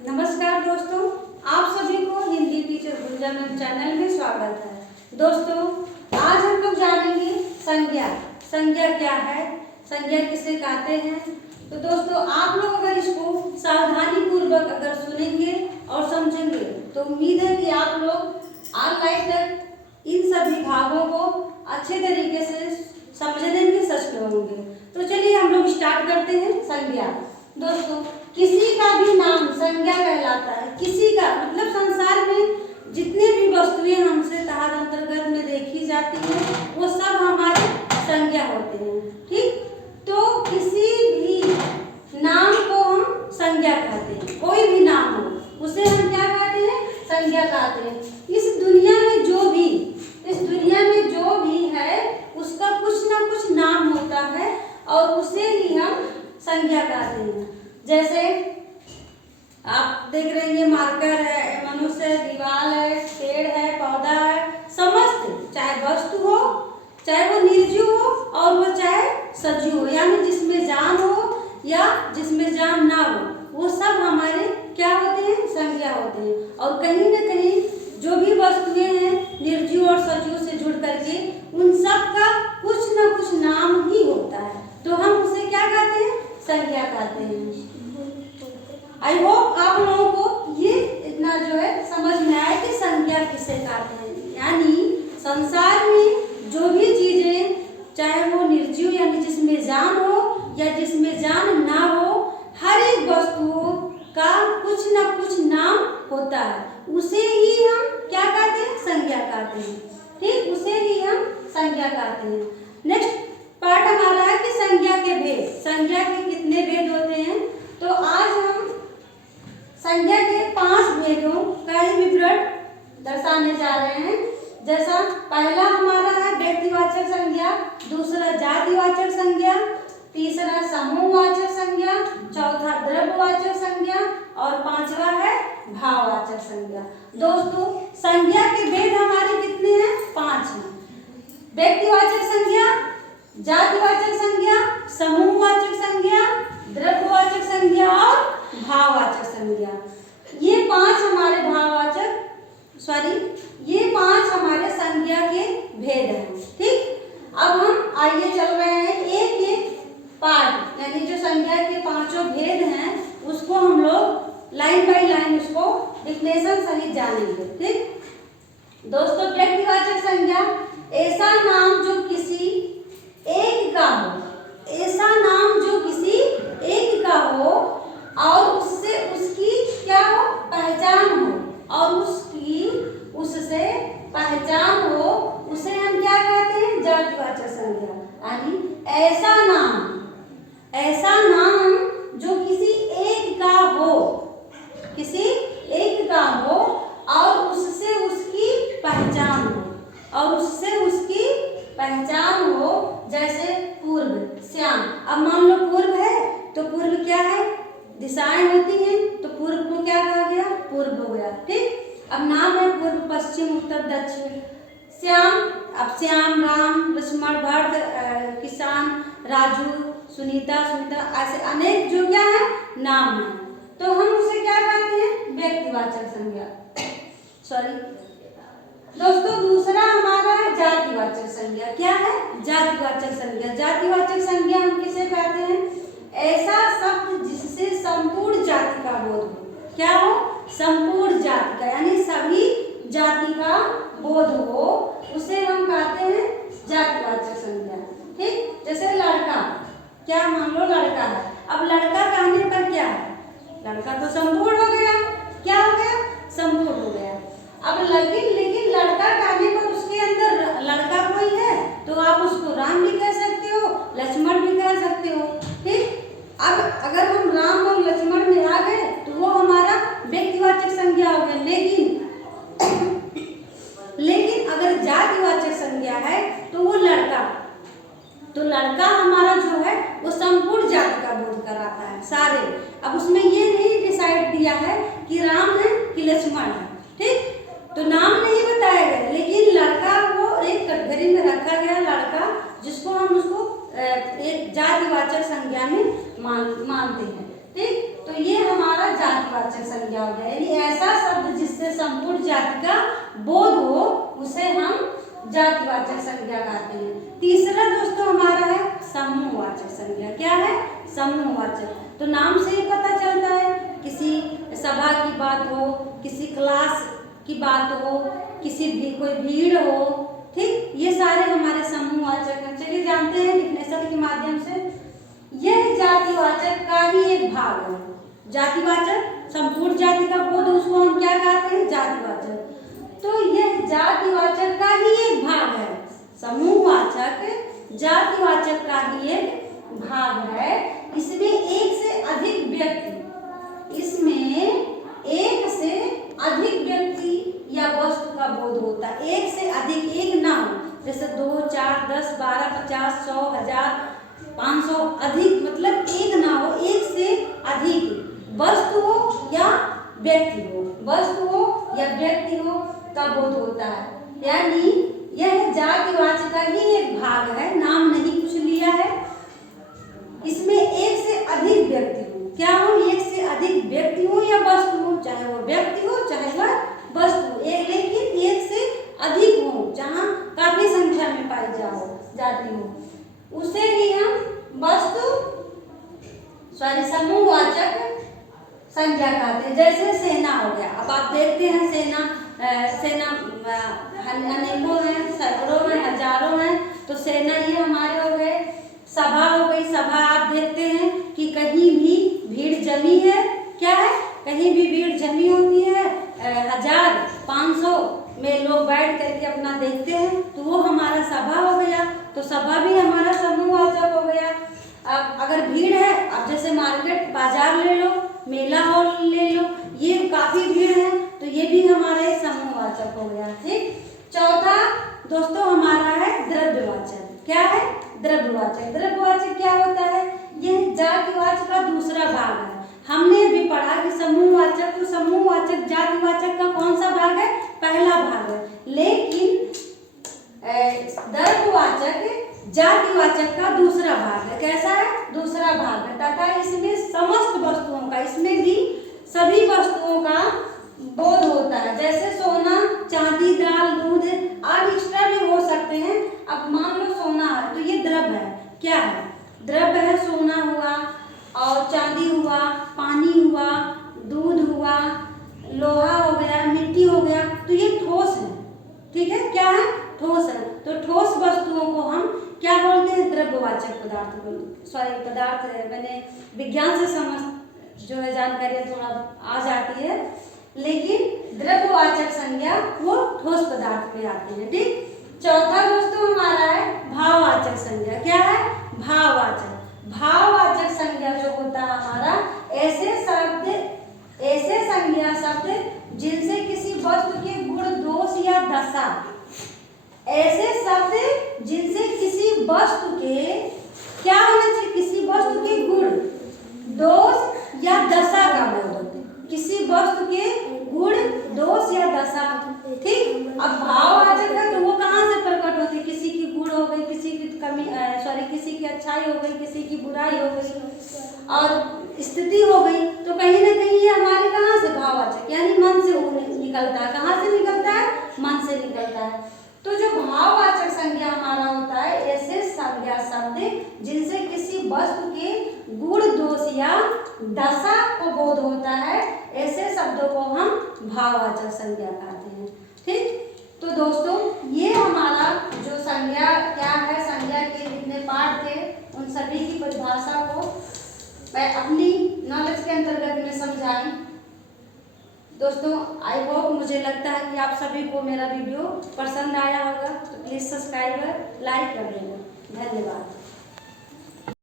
नमस्कार दोस्तों, आप सभी को हिंदी टीचर गुंजा मैम चैनल में स्वागत है। दोस्तों, आज हम लोग जानेंगे संज्ञा। संज्ञा क्या है, संज्ञा किसे कहते हैं। तो दोस्तों, आप लोग अगर इसको सावधानी पूर्वक अगर सुनेंगे और समझेंगे तो उम्मीद है कि आप लोग ऑनलाइन तक इन सभी भागों को अच्छे तरीके से समझने में सक्षम होंगे। तो चलिए हम लोग स्टार्ट करते हैं। संज्ञा दोस्तों, किसी का भी नाम संज्ञा कहलाता है। किसी का मतलब संसार में जितने भी वस्तुएं हमसे तहत अंतर्गत में देखी जाती हैं वो सब हमारे संज्ञा होते हैं। ठीक, तो किसी भी नाम को हम संज्ञा कहते हैं। कोई भी नाम हो उसे हम क्या कहते हैं, संज्ञा कहते हैं। इस दुनिया में जो भी है उसका कुछ ना कुछ नाम होता है और उसे ही हम संज्ञा कहते हैं। जैसे आप देख रहे हैं, मार्कर है, मनुष्य है, दीवार है, पेड़ है, पौधा है, समस्त चाहे वस्तु हो, चाहे वो निर्जीव हो और वो चाहे सजीव हो, यानी जिसमें जान हो या जिसमें जान ना हो, वो सब हमारे क्या होते हैं, संज्ञा होते हैं। और कहीं न कहीं जो भी वस्तुएं हैं निर्जीव और सजीव से जुड़ करके उन सब का कुछ न कुछ नाम ही होता है, तो हम उसे क्या कहते हैं, संज्ञा कहते हैं। आई होप आप लोगों को ये इतना जो है समझ में आया कि संज्ञा किसे कहते हैं। यानी संसार में जो भी चीजें, चाहे वो निर्जीव यानी जिसमें जान हो या जिसमें जान ना हो, हर एक वस्तु का कुछ ना कुछ नाम होता है, उसे ही हम क्या कहते हैं, संज्ञा कहते हैं। ठीक, उसे ही हम संज्ञा कहते हैं। नेक्स्ट पार्ट हमारा है कि संज्ञा के भेद। संज्ञा के कितने भेद होते हैं, तो आज हम संज्ञा के 5 भेदों का ही विवरण दर्शाने जा रहे हैं। जैसा पहला हमारा है व्यक्तिवाचक संज्ञा, दूसरा जातिवाचक संज्ञा, तीसरा समूहवाचक संज्ञा, चौथा द्रव्यवाचक संज्ञा और 5वां है भाववाचक संज्ञा। दोस्तों, संज्ञा के भेद हमारे कितने हैं, 5 हैं। व्यक्तिवाचक संज्ञा, जातिवाचक संज्ञा, समूहवाचक संज्ञा, द्रव्यवाचक संज्ञा और भाववाचक संज्ञा। ये 5 हमारे ये 5 हमारे संज्ञा के भेद हैं। ठीक, अब हम आइए चल रहे हैं एक एक पार्ट, यानी जो संज्ञा के 5 भेद हैं उसको हम लोग लाइन बाय लाइन उसको डिफिनेशन सहित जानेंगे। ठीक दोस्तों, व्यक्तिवाचक संज्ञा ऐसा नाम जो किसी एक का हो, ऐसा नाम जो किसी एक का हो और उससे उसकी क्या हो, पहचान हो, और उससे पहचान हो, उसे हम क्या कहते हैं, जातिवाचक संज्ञा। यानी ऐसा नाम जो किसी एक का हो, किसी एक का हो और उससे उसकी पहचान हो, और उससे उसकी पहचान हो। जैसे पूर्व, श्याम। अब मान लो पूर्व है तो पूर्व क्या है, दिशाएं होती हैं, तो पूर्व को क्या कहा गया, पूर्व हो गया। ठीक, अब नाम है पूर्व, पश्चिम, उत्तर, दक्षिण। श्याम, अब श्याम, राम, लक्ष्मण, भरत, किसान, राजू, सुनीता, ऐसे अनेक जो क्या है नाम है, तो हम उसे क्या कहते हैं, व्यक्तिवाचक संज्ञा। दोस्तों, दूसरा हमारा है जातिवाचक संज्ञा। क्या है, जातिवाचक संज्ञा। जातिवाचक संज्ञा हम किसे कहते हैं, ऐसा शब्द जिससे संपूर्ण जाति का बोध हो। क्या हो, संपूर्ण जाति का, यानी सभी जाति का बोध हो, उसे हम कहते हैं जातिवाचक संज्ञा। ठीक, जैसे लड़का, क्या मान लो लड़का है, अब लड़का कहने पर क्या है, लड़का तो संपूर्ण हो गया, क्या हो गया, संपूर्ण हो गया। अब लेकिन लड़का कहने पर उसके अंदर लड़का कोई है तो आप उसको राम भी कह सकते हो, लक्ष्मण भी कह सकते हो। ठीक, अब अगर हम राम और लक्ष्मण में आ गए तो वो हमारा व्यक्तिवाचक संज्ञा हो गया। लेकिन अगर जातिवाचक संज्ञा है तो वो लड़का, तो लड़का हमारा जो है वो संपूर्ण जाति का बोध कराता है, सारे। अब उसमें ये नहीं डिसाइड दिया है कि राम है कि लक्ष्मण है। ठीक, तो नाम नहीं बताया गया, लेकिन लड़का वो एक कैटेगरी में रखा गया, लड़का, जिसको हम उसको एक जातिवाचक संज्ञा में मानते हैं। ठीक, तो ये हमारा जातिवाचक संज्ञा हो गया, यानी ऐसा शब्द जिससे संपूर्ण जाति का बोध हो उसे हम जातिवाचक संज्ञा कहते हैं। तीसरा दोस्तों हमारा है समूहवाचक संज्ञा। क्या है? समूहवाचक। तो नाम से ही पता चलता है, किसी सभा की बात हो, किसी क्लास की बात हो, किसी भी कोई भीड़ हो, ठीक, ये सारे हमारे समूहवाचक हैं। चलिए जानते हैं डिफिनेशन के माध्यम से। यह जातिवाचक का ही एक भाग है। जातिवाचक संपूर्ण जाति का बोध, उसको हम क्या कहते हैं? जातिवाचक। तो यह जातिवाचक का ही एक भाग है। समूहवाचक जातिवाचक का ही एक भाग है। इसमें एक से अधिक व्यक्ति, इसमें एक से अधिक व्यक्ति या वस्तु का बोध होता है। एक से अधिक, एक ना हो, जैसे 2, 4, 10, 12, 50, 100, 1000, 500, अधिक मतलब एक ना हो, एक से अधिक वस्तु हो या व्यक्ति हो, वस्तु हो या व्यक्ति हो का बोध होता है। यानी यह जातिवाचक का ही एक भाग है, नाम नहीं कुछ लिया है। इसमें एक से अधिक व्यक्ति हो, क्या हो? एक से अधिक व्यक्ति हो या वस्तु हो, चाहे वो व्यक्ति हो चाहे वह वस्तु, लेकिन एक से अधिक हो, जहाँ काफी संख्या में पाई जाती हो, उसे ही हम समूहवाचक संज्ञा कहते हैं। जैसे सेना हो गया। अब आप देखते हैं सेना अनेकों हैं, सैकड़ों हैं, हजारों हैं, तो सेना ये हमारे हो गए। सभा हो गई। सभा आप देखते हैं कि कहीं भी भीड़ जमी है, क्या है? कहीं भी भीड़ जमी होती है, 1000, 500 में लोग बैठ करके अपना देखते हैं, तो वो हमारा सभा हो गया। तो सभा भी हमारा समूहवाचक हो गया। अब अगर भीड़ है, अब जैसे मार्केट बाजार ले लो, मेला हॉल ले लो, ये काफी भीड़ है, तो ये भी हमारा एक समूहवाचक हो गया। ठीक। चौथा दोस्तों हमारा है द्रव्यवाचक। क्या है? द्रव्यवाचक। द्रव्यवाचक क्या होता है? यह जातिवाचक का दूसरा भाग है। हमने अभी पढ़ा कि समूहवाचक, तो समूहवाचक जातिवाचक का कौन सा भाग है? पहला भाग है। लेकिन द्रव्यवाचक जातिवाचक का दूसरा भाग है। कैसा है? दूसरा भाग है, तथा इसमें समस्त वस्तुओं का, इसमें भी सभी वस्तुओं का बोध होता है। जैसे सोना, चांदी, दाल, दूध आदि एक्स्ट्रा भी हो सकते हैं। अब मान लो सोना है, तो ये द्रव्य है। क्या है? द्रव्य है। सोना हुआ और चांदी हुआ, पानी हुआ, दूध हुआ, लोहा हो गया, मिट्टी हो गया, तो ये ठोस है। ठीक है? क्या है? ठोस है। तो ठोस वस्तुओं को हम क्या बोलते हैं? द्रव्यवाचक पदार्थ बोलते। सॉरी, पदार्थ है, मैंने विज्ञान से समझ जो है जानकारी थोड़ा आ जाती है, लेकिन द्रव्यवाचक संज्ञा वो ठोस पदार्थ में आती है। ठीक। चौथा दोस्तों हमारा है भाववाचक संज्ञा। क्या है? भाववाचक। भाववाचक संज्ञा जो होता है हमारा, ऐसे संज्ञा शब्द जिनसे किसी वस्तु के गुण, दोष या दशा, ऐसे शब्द जिनसे किसी वस्तु के क्या होना चाहिए? किसी वस्तु के गुण, दोष या दशा का बोध, किसी वस्तु के गुण, दोष या दशा। ठीक। अब भाववाचक है तो वो कहाँ से प्रकट होती है? किसी की गुण हो गई, किसी की कमी, किसी की अच्छाई हो गई, किसी की बुराई हो गई और स्थिति हो गई, तो कहीं ना कहीं ये हमारे कहाँ से भाववाचक, यानी मन से निकलता है। कहाँ से निकलता है? मन से निकलता है। तो जो भाववाचक संज्ञा हमारा होता है, ऐसे संज्ञा शब्द जिनसे किसी वस्तु के गुण, दोष या दशा को बोध होता है, ऐसे शब्दों को हम भाववाचक संज्ञा कहते हैं। ठीक। तो दोस्तों ये हमारा जो संज्ञा क्या है, संज्ञा के जितने पार्ट थे उन सभी की परिभाषा को मैं अपनी नॉलेज के अंतर्गत में समझाई। दोस्तों आई होप, मुझे लगता है कि आप सभी को मेरा वीडियो पसंद आया होगा, तो प्लीज़ सब्सक्राइब लाइक कर देना। धन्यवाद।